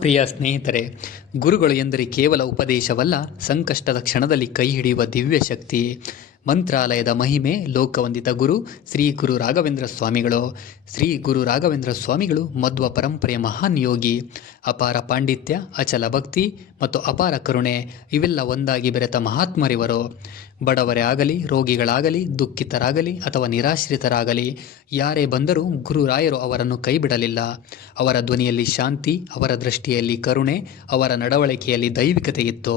ಪ್ರಿಯ ಸ್ನೇಹಿತರೆ, ಗುರುಗಳು ಎಂದರೆ ಕೇವಲ ಉಪದೇಶವಲ್ಲ, ಸಂಕಷ್ಟದ ಕ್ಷಣದಲ್ಲಿ ಕೈ ಹಿಡಿಯುವ ದಿವ್ಯ ಶಕ್ತಿ. ಮಂತ್ರಾಲಯದ ಮಹಿಮೆ. ಲೋಕವಂದಿತ ಗುರು ಶ್ರೀ ಗುರು ರಾಘವೇಂದ್ರ ಸ್ವಾಮಿಗಳು. ಶ್ರೀ ಗುರು ರಾಘವೇಂದ್ರ ಸ್ವಾಮಿಗಳು ಮಧ್ವ ಪರಂಪರೆಯ ಮಹಾನ್ ಯೋಗಿ. ಅಪಾರ ಪಾಂಡಿತ್ಯ, ಅಚಲ ಭಕ್ತಿ ಮತ್ತು ಅಪಾರ ಕರುಣೆ ಇವೆಲ್ಲ ಒಂದಾಗಿ ಬೆರೆತ ಮಹಾತ್ಮರಿವರು. ಬಡವರೇ ಆಗಲಿ, ರೋಗಿಗಳಾಗಲಿ, ದುಃಖಿತರಾಗಲಿ ಅಥವಾ ನಿರಾಶ್ರಿತರಾಗಲಿ, ಯಾರೇ ಬಂದರೂ ಗುರುರಾಯರು ಅವರನ್ನು ಕೈಬಿಡಲಿಲ್ಲ. ಅವರ ಧ್ವನಿಯಲ್ಲಿ ಶಾಂತಿ, ಅವರ ದೃಷ್ಟಿಯಲ್ಲಿ ಕರುಣೆ, ಅವರ ನಡವಳಿಕೆಯಲ್ಲಿ ದೈವಿಕತೆ ಇತ್ತು.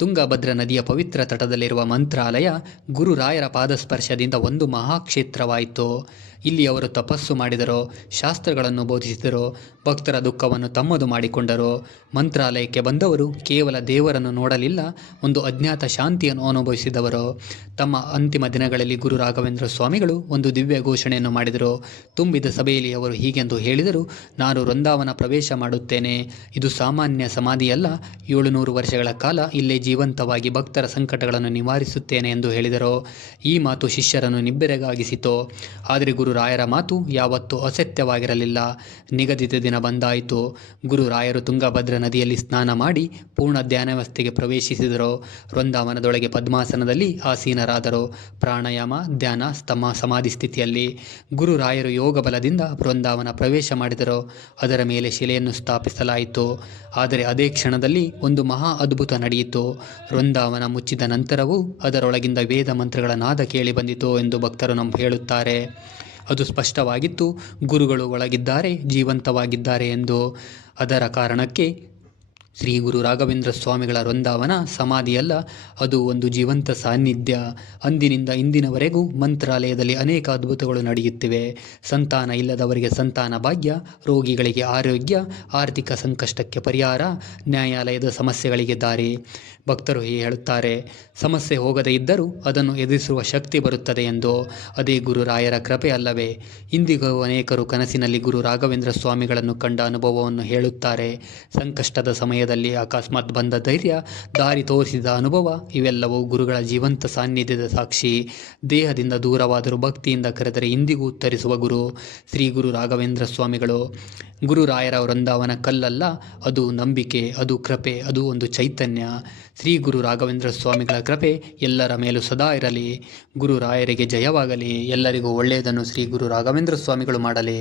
ತುಂಗಭದ್ರಾ ನದಿಯ ಪವಿತ್ರ ತಟದಲ್ಲಿರುವ ಮಂತ್ರಾಲಯ ಗುರುರಾಯರ ಪಾದಸ್ಪರ್ಶದಿಂದ ಒಂದು ಮಹಾಕ್ಷೇತ್ರವಾಯಿತು. ಇಲ್ಲಿ ಅವರು ತಪಸ್ಸು ಮಾಡಿದರು, ಶಾಸ್ತ್ರಗಳನ್ನು ಬೋಧಿಸಿದರು, ಭಕ್ತರ ದುಃಖವನ್ನು ತಮ್ಮದು ಮಾಡಿಕೊಂಡರು. ಮಂತ್ರಾಲಯಕ್ಕೆ ಬಂದವರು ಕೇವಲ ದೇವರನ್ನು ನೋಡಲಿಲ್ಲ, ಒಂದು ಅಜ್ಞಾತ ಶಾಂತಿಯನ್ನು ಅನುಭವಿಸಿದವರು. ತಮ್ಮ ಅಂತಿಮ ದಿನಗಳಲ್ಲಿ ಗುರು ರಾಘವೇಂದ್ರ ಸ್ವಾಮಿಗಳು ಒಂದು ದಿವ್ಯ ಘೋಷಣೆಯನ್ನು ಮಾಡಿದರು. ತುಂಬಿದ ಸಭೆಯಲ್ಲಿ ಅವರು ಹೀಗೆಂದು ಹೇಳಿದರು: ನಾನು ವೃಂದಾವನ ಪ್ರವೇಶ ಮಾಡುತ್ತೇನೆ. ಇದು ಸಾಮಾನ್ಯ ಸಮಾಧಿಯಲ್ಲ, 700 ವರ್ಷಗಳ ಕಾಲ ಇಲ್ಲೇ ಜೀವಂತವಾಗಿ ಭಕ್ತರ ಸಂಕಟಗಳನ್ನು ನಿವಾರಿಸುತ್ತೇನೆ ಎಂದು ಹೇಳಿದರು. ಈ ಮಾತು ಶಿಷ್ಯರನ್ನು ನಿಬ್ಬೆರಗಾಗಿಸಿತು. ಆದರೆ ಗುರುರಾಯರ ಮಾತು ಯಾವತ್ತೂ ಅಸತ್ಯವಾಗಿರಲಿಲ್ಲ. ನಿಗದಿತ ದಿನ ಬಂದಾಯಿತು. ಗುರುರಾಯರು ತುಂಗಭದ್ರಾ ನದಿಯಲ್ಲಿ ಸ್ನಾನ ಮಾಡಿ ಪೂರ್ಣ ಧ್ಯಾನಾವಸ್ಥೆಗೆ ಪ್ರವೇಶಿಸಿದರು. ವೃಂದಾವನದೊಳಗೆ ಪದ್ಮಾಸನದಲ್ಲಿ ಆಸೀನರಾದರು. ಪ್ರಾಣಾಯಾಮ, ಧ್ಯಾನ, ಸಮಾಧಿ ಸ್ಥಿತಿಯಲ್ಲಿ ಗುರುರಾಯರು ಯೋಗ ಬಲದಿಂದ ವೃಂದಾವನ ಪ್ರವೇಶ ಮಾಡಿದರು. ಅದರ ಮೇಲೆ ಶಿಲೆಯನ್ನು ಸ್ಥಾಪಿಸಲಾಯಿತು. ಆದರೆ ಅದೇ ಕ್ಷಣದಲ್ಲಿ ಒಂದು ಮಹಾ ಅದ್ಭುತ ನಡೆಯಿತು. ವೃಂದಾವನ ಮುಚ್ಚಿದ ನಂತರವೂ ಅದರೊಳಗಿಂದ ವೇದ ಮಂತ್ರಗಳ ನಾದ ಕೇಳಿ ಬಂದಿತು ಎಂದು ಭಕ್ತರು ಹೇಳುತ್ತಾರೆ. ಅದು ಸ್ಪಷ್ಟವಾಗಿತ್ತು, ಗುರುಗಳು ಒಳಗಿದ್ದಾರೆ, ಜೀವಂತವಾಗಿದ್ದಾರೆ ಎಂದು. ಅದರ ಕಾರಣಕ್ಕೆ ಶ್ರೀ ಗುರು ರಾಘವೇಂದ್ರ ಸ್ವಾಮಿಗಳ ವೃಂದಾವನ ಸಮಾಧಿಯಲ್ಲ, ಅದು ಒಂದು ಜೀವಂತ ಸಾನ್ನಿಧ್ಯ. ಅಂದಿನಿಂದ ಇಂದಿನವರೆಗೂ ಮಂತ್ರಾಲಯದಲ್ಲಿ ಅನೇಕ ಅದ್ಭುತಗಳು ನಡೆಯುತ್ತಿವೆ. ಸಂತಾನ ಇಲ್ಲದವರಿಗೆ ಸಂತಾನ ಭಾಗ್ಯ, ರೋಗಿಗಳಿಗೆ ಆರೋಗ್ಯ, ಆರ್ಥಿಕ ಸಂಕಷ್ಟಕ್ಕೆ ಪರಿಹಾರ, ನ್ಯಾಯಾಲಯದ ಸಮಸ್ಯೆಗಳಿಗೆ ದಾರಿ. ಭಕ್ತರು ಹೇಳುತ್ತಾರೆ, ಸಮಸ್ಯೆ ಹೋಗದೇ ಇದ್ದರೂ ಅದನ್ನು ಎದುರಿಸುವ ಶಕ್ತಿ ಬರುತ್ತದೆ ಎಂದು. ಅದೇ ಗುರುರಾಯರ ಕೃಪೆ ಅಲ್ಲವೇ? ಇಂದಿಗೂ ಅನೇಕರು ಕನಸಿನಲ್ಲಿ ಗುರು ರಾಘವೇಂದ್ರ ಸ್ವಾಮಿಗಳನ್ನು ಕಂಡ ಅನುಭವವನ್ನು ಹೇಳುತ್ತಾರೆ. ಸಂಕಷ್ಟದ ಸಮಯದಲ್ಲಿ ಅಕಸ್ಮಾತ್ ಬಂದ ಧೈರ್ಯ, ದಾರಿ ತೋರಿಸಿದ ಅನುಭವ ಇವೆಲ್ಲವೂ ಗುರುಗಳ ಜೀವಂತ ಸಾನ್ನಿಧ್ಯದ ಸಾಕ್ಷಿ. ದೇಹದಿಂದ ದೂರವಾದರೂ ಭಕ್ತಿಯಿಂದ ಕರೆದರೆ ಇಂದಿಗೂ ಉತ್ತರಿಸುವ ಗುರು ಶ್ರೀ ಗುರು ರಾಘವೇಂದ್ರ ಸ್ವಾಮಿಗಳು. ಗುರುರಾಯರ ವೃಂದಾವನ ಕಲ್ಲಲ್ಲ, ಅದು ನಂಬಿಕೆ, ಅದು ಕೃಪೆ, ಅದು ಒಂದು ಚೈತನ್ಯ. ಶ್ರೀ ಗುರು ರಾಘವೇಂದ್ರ ಸ್ವಾಮಿಗಳ ಕೃಪೆ ಎಲ್ಲರ ಮೇಲೂ ಸದಾ ಇರಲಿ. ಗುರುರಾಯರಿಗೆ ಜಯವಾಗಲಿ. ಎಲ್ಲರಿಗೂ ಒಳ್ಳೆಯದನ್ನು ಶ್ರೀ ಗುರು ರಾಘವೇಂದ್ರ ಸ್ವಾಮಿಗಳು ಮಾಡಲಿ.